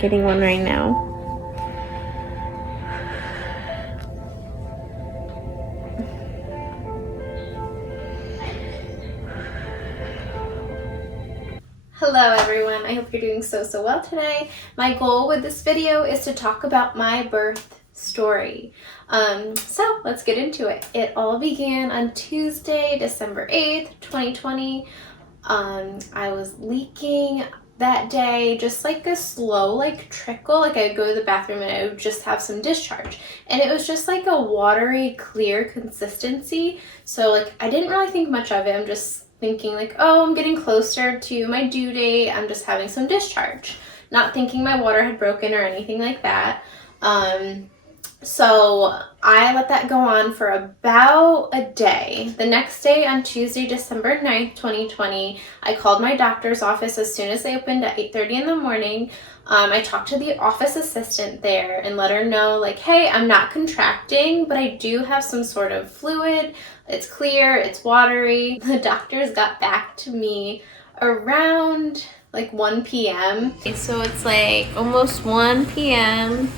getting one right now. Hello everyone, I hope you're doing so well today. My goal with this video is to talk about my birth story. So let's get into it. It all began on Tuesday, December 8th, 2020. I was leaking that day, just like a slow trickle. Like I'd go to the bathroom and I would just have some discharge. And it was just like a watery, clear consistency. So like I didn't really think much of it. I'm just thinking like, oh, I'm getting closer to my due date. I'm just having some discharge. Not thinking my water had broken or anything like that. So I let that go on for about a day. The next day, on Tuesday, December 9th, 2020, I called my doctor's office as soon as they opened at 8:30 in the morning. I talked to the office assistant there and let her know, like, hey, I'm not contracting, but I do have some sort of fluid. It's clear, it's watery. The doctors got back to me around like 1 p.m. So it's like almost 1 p.m.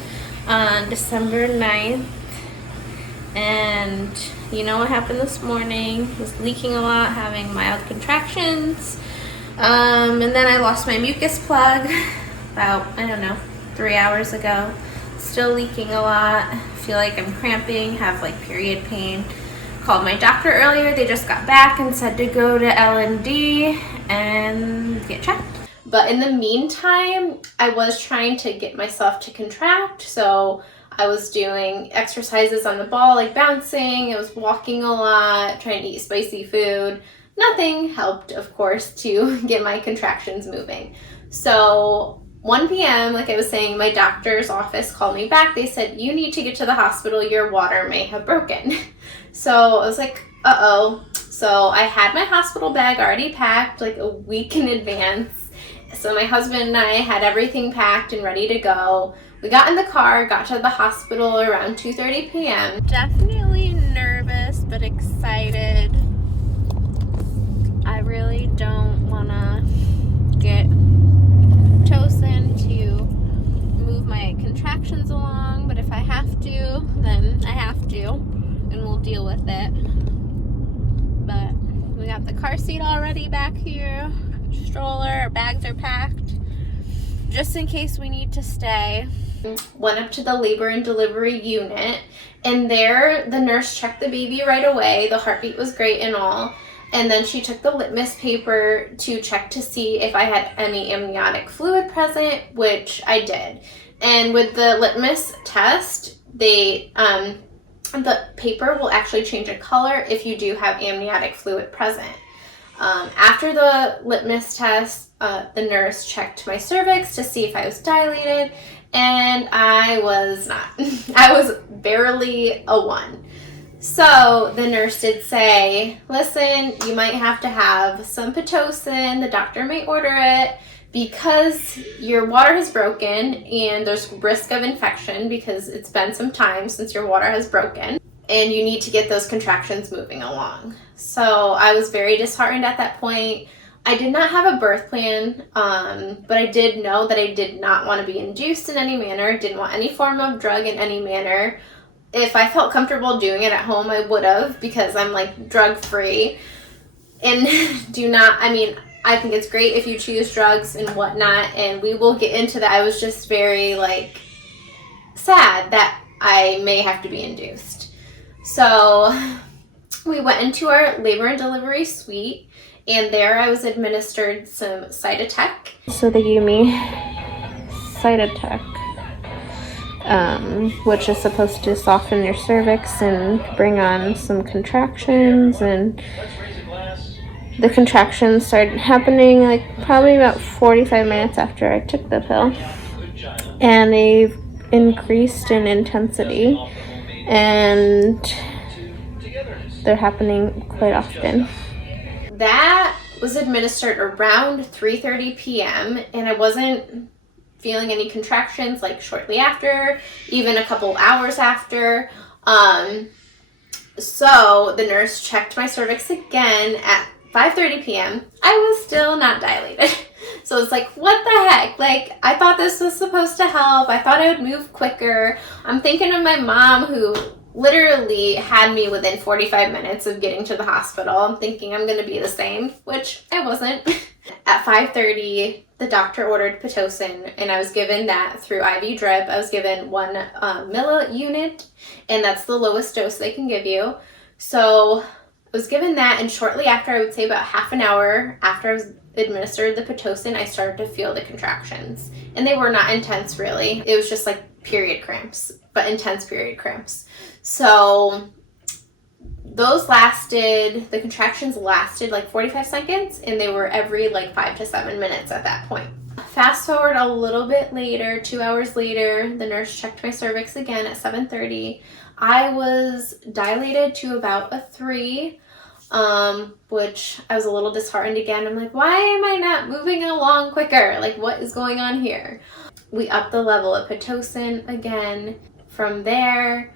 on December 9th, and you know what happened this morning? I was leaking a lot, having mild contractions, and then I lost my mucus plug about, I don't know, 3 hours ago. Still leaking a lot, feel like I'm cramping, have like period pain. Called my doctor earlier, they just got back and said to go to L&D and get checked. But in the meantime, I was trying to get myself to contract, so I was doing exercises on the ball, like bouncing. I was walking a lot, trying to eat spicy food. Nothing helped, of course, to get my contractions moving. So 1 p.m., like I was saying, my doctor's office called me back. They said, you need to get to the hospital. Your water may have broken. So I was like, uh-oh. So I had my hospital bag already packed like a week in advance. So my husband and I had everything packed and ready to go. We got in the car, got to the hospital around 2:30 p.m. Definitely nervous, but excited. I really don't want to get chosen to move my contractions along, but if I have to, then I have to, and we'll deal with it. But we got the car seat already back here. Stroller, our bags are packed just in case we need to stay. Went up to the labor and delivery unit, and there the nurse checked the baby right away. The heartbeat was great and all, and then she took the litmus paper to check to see if I had any amniotic fluid present, which I did. And with the litmus test, the paper will actually change a color if you do have amniotic fluid present. After the litmus test, the nurse checked my cervix to see if I was dilated, and I was not. I was barely a 1. So the nurse did say, listen, you might have to have some Pitocin. The doctor may order it because your water has broken and there's risk of infection because it's been some time since your water has broken, and you need to get those contractions moving along. So I was very disheartened at that point. I did not have a birth plan, but I did know that I did not want to be induced in any manner, didn't want any form of drug in any manner. If I felt comfortable doing it at home, I would have, because I'm like drug free. And I think it's great if you choose drugs and whatnot, and we will get into that. I was just very sad that I may have to be induced. So we went into our labor and delivery suite, and there I was administered some Cytotec. So they gave me Cytotec, which is supposed to soften your cervix and bring on some contractions, and the contractions started happening like probably about 45 minutes after I took the pill, and they've increased in intensity, and they're happening quite often. That was administered around 3:30 p.m. and I wasn't feeling any contractions like shortly after, even a couple hours after. So the nurse checked my cervix again at 5:30 p.m. I was still not dilated. So it's like, what the heck? like, I thought this was supposed to help. I thought I would move quicker. I'm thinking of my mom who literally had me within 45 minutes of getting to the hospital. I'm thinking I'm going to be the same, which I wasn't. At 5:30, the doctor ordered Pitocin, and I was given that through IV drip. I was given 1 milliunit, and that's the lowest dose they can give you. So I was given that, and shortly after, I would say about half an hour after I was administered the Pitocin, I started to feel the contractions. And they were not intense, really. It was just like period cramps, but intense period cramps. So the contractions lasted like 45 seconds, and they were every like 5 to 7 minutes at that point. Fast forward a little bit later, 2 hours later, the nurse checked my cervix again at 7:30. I was dilated to about a 3, which I was a little disheartened again. I'm like, why am I not moving along quicker? Like, what is going on here? We upped the level of Pitocin again. From there,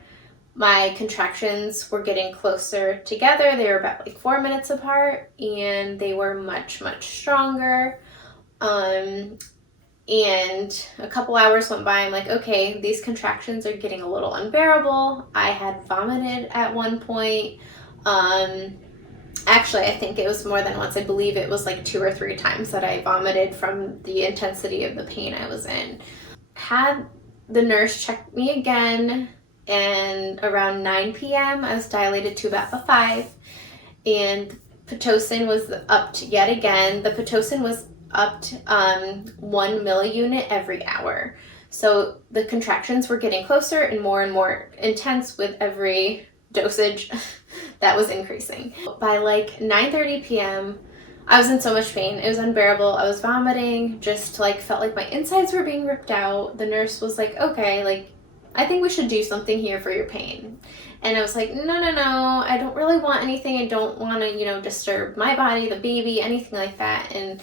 my contractions were getting closer together. They were about like 4 minutes apart, and they were much, much stronger. And a couple hours went by. I'm like, okay, these contractions are getting a little unbearable. I had vomited at one point. Actually, I think it was more than once. I believe it was like 2 or 3 times that I vomited from the intensity of the pain I was in. Had the nurse check me again, and around 9 p.m. I was dilated to about a 5, and Pitocin was upped yet again. The Pitocin was upped 1 milliunit every hour. So the contractions were getting closer and more intense with every dosage that was increasing. By like 9:30 p.m., I was in so much pain. It was unbearable. I was vomiting, just like felt like my insides were being ripped out. The nurse was like, okay, like, I think we should do something here for your pain. And I was like, no, I don't really want anything. I don't want to, disturb my body, the baby, anything like that. And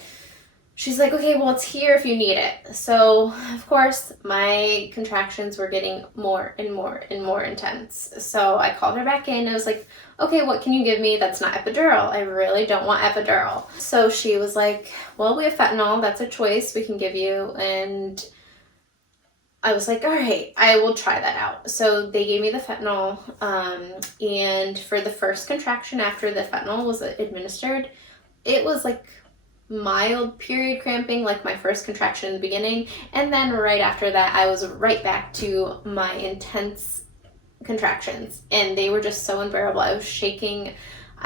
she's like, okay, well, it's here if you need it. So, of course, my contractions were getting more and more intense. So I called her back in. I was like, okay, what can you give me that's not epidural? I really don't want epidural. So she was like, well, we have fentanyl. That's a choice we can give you. And I was like, all right, I will try that out. So they gave me the fentanyl. And for the first contraction after the fentanyl was administered, it was like mild period cramping, like my first contraction in the beginning, and then right after that I was right back to my intense contractions, and they were just so unbearable. I was shaking.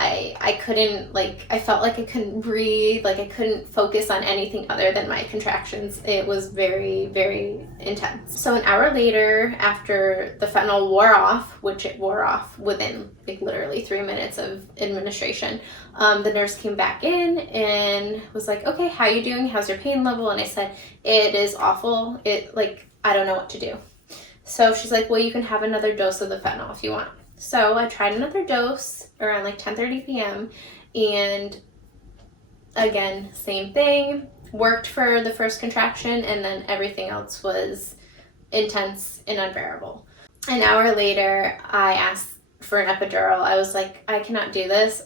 I couldn't, I felt like I couldn't breathe, like I couldn't focus on anything other than my contractions. It was very, very intense. So an hour later, after the fentanyl wore off, which it wore off within like literally 3 minutes of administration, the nurse came back in and was like, okay, how you doing? How's your pain level? And I said, it is awful. I don't know what to do. So she's like, well, you can have another dose of the fentanyl if you want. So I tried another dose around like 10:30 p.m. and again, same thing, worked for the first contraction, and then everything else was intense and unbearable. An hour later, I asked for an epidural. I was like, I cannot do this.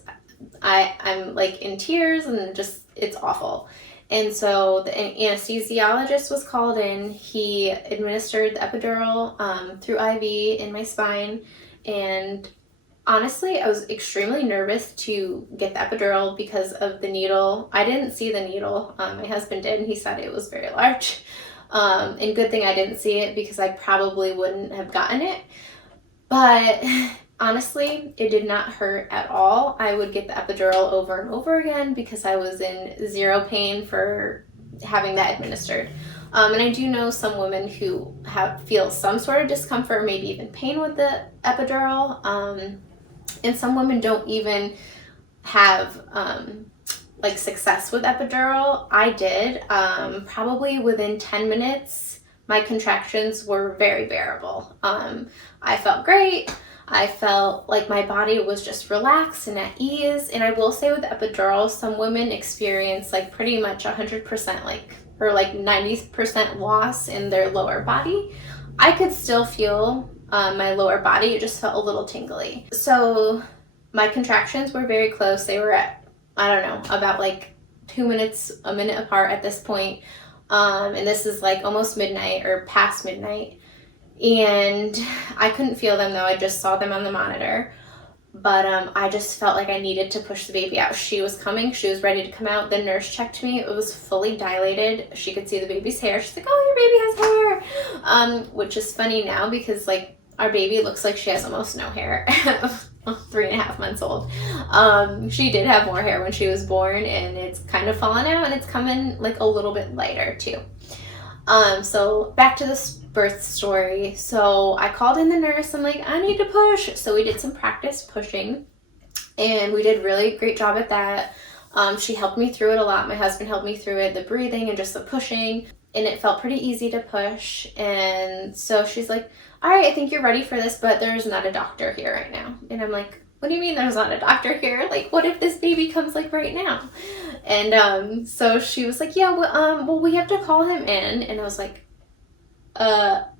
I'm like in tears, and just, it's awful. And so the anesthesiologist was called in. He administered the epidural through IV in my spine. And honestly, I was extremely nervous to get the epidural because of the needle. I didn't see the needle. My husband did, and he said it was very large. And good thing I didn't see it, because I probably wouldn't have gotten it. But honestly, it did not hurt at all. I would get the epidural over and over again because I was in zero pain for having that administered. And I do know some women who feel some sort of discomfort, maybe even pain with the epidural. And some women don't even have success with epidural. I did. Probably within 10 minutes, my contractions were very bearable. I felt great. I felt like my body was just relaxed and at ease. And I will say with epidural, some women experience pretty much 100% or 90% loss in their lower body. I could still feel my lower body. It just felt a little tingly. So my contractions were very close. They were at, I don't know, about 2 minutes, a minute apart at this point. And this is like almost midnight or past midnight. And I couldn't feel them though, I just saw them on the monitor. But I just felt like I needed to push the baby out. She was coming, she was ready to come out. The nurse checked me, it was fully dilated. She could see the baby's hair. She's like, oh, your baby has hair. Which is funny now because like our baby looks like she has almost no hair. 3.5 months old. She did have more hair when she was born, and it's kind of fallen out, and it's coming like a little bit lighter too. So back to this birth story. So I called in the nurse. I'm like, I need to push. So we did some practice pushing, and we did really great job at that. She helped me through it a lot. My husband helped me through it, the breathing and just the pushing, and it felt pretty easy to push. And so she's like, all right, I think you're ready for this, but there's not a doctor here right now. And I'm like, what do you mean there's not a doctor here? Like, what if this baby comes like right now? And so she was like, yeah, well, we have to call him in. And I was like,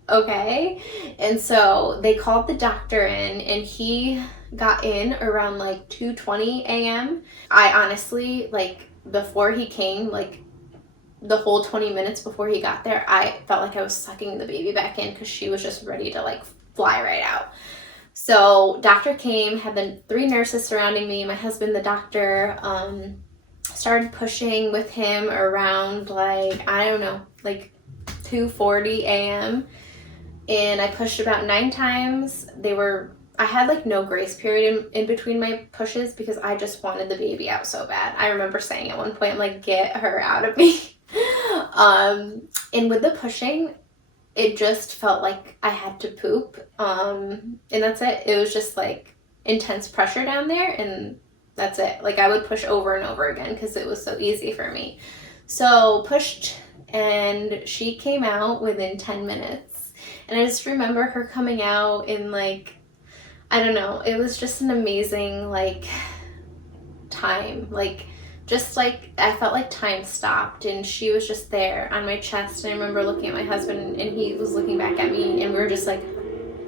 okay. And so they called the doctor in, and he got in around like 2:20 a.m. I honestly, like, before he came, like the whole 20 minutes before he got there, I felt like I was sucking the baby back in because she was just ready to like fly right out. So doctor came, had the 3 nurses surrounding me, my husband, the doctor, started pushing with him around like, I don't know, like 2:40 a.m. And I pushed about 9 times. I had like no grace period in between my pushes because I just wanted the baby out so bad. I remember saying at one point, I'm like, get her out of me. And with the pushing, it just felt like I had to poop. And that's it. It was just like intense pressure down there, and that's it. Like I would push over and over again because it was so easy for me. So pushed, and she came out within 10 minutes. And I just remember her coming out in like, I don't know, it was just an amazing like time. Like just like I felt like time stopped, and she was just there on my chest. And I remember looking at my husband, and he was looking back at me, and we were just like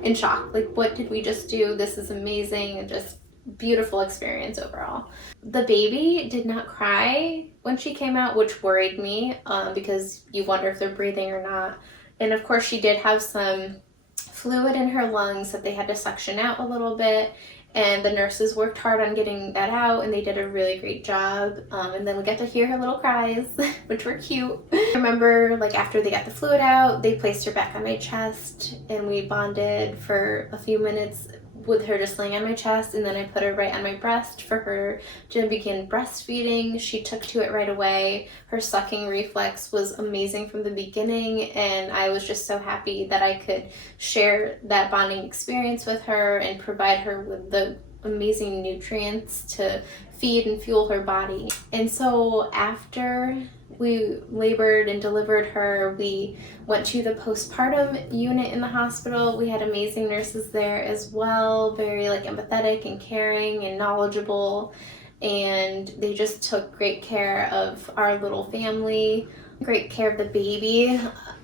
in shock. Like, what did we just do? This is amazing, and just beautiful experience overall. The baby did not cry when she came out, which worried me because you wonder if they're breathing or not. And of course she did have some fluid in her lungs that they had to suction out a little bit, and the nurses worked hard on getting that out, and they did a really great job. And then we got to hear her little cries, which were cute. I remember like after they got the fluid out, they placed her back on my chest, and we bonded for a few minutes with her just laying on my chest, and then I put her right on my breast for her to begin breastfeeding. She took to it right away. Her sucking reflex was amazing from the beginning, and I was just so happy that I could share that bonding experience with her and provide her with the amazing nutrients to feed and fuel her body. And so after we labored and delivered her, we went to the postpartum unit in the hospital. We had amazing nurses there as well, very like empathetic and caring and knowledgeable, and they just took great care of our little family, great care of the baby.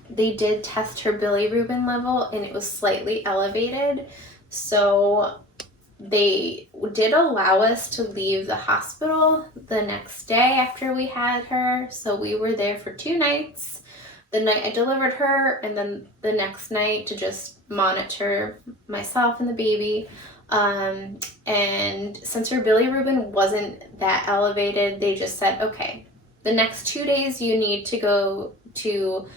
They did test her bilirubin level, and it was slightly elevated, so they did allow us to leave the hospital the next day after we had her. So we were there for 2 nights. The night I delivered her, and then the next night to just monitor myself and the baby. And since her bilirubin wasn't that elevated, they just said, okay, the next 2 days you need to go to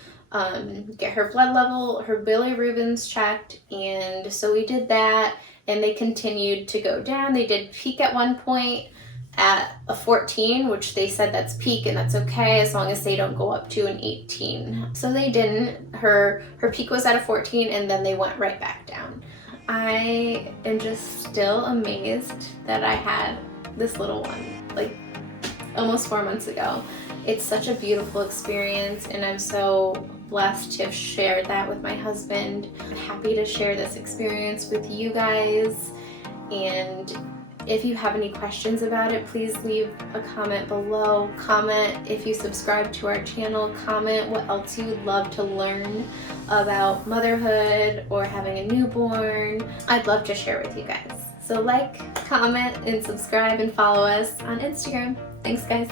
get her blood level, her bilirubins checked. And so we did that. And they continued to go down. They did peak at one point at a 14, which they said that's peak and that's okay as long as they don't go up to an 18. So they didn't. Her peak was at a 14, and then they went right back down. I am just still amazed that I had this little one like almost 4 months ago. It's such a beautiful experience, and I'm so blessed to have shared that with my husband. I'm happy to share this experience with you guys, and if you have any questions about it, please leave a comment below. Comment if you subscribe to our channel. Comment what else you would love to learn about motherhood or having a newborn. I'd love to share with you guys. So like, comment, and subscribe, and follow us on Instagram. Thanks, guys.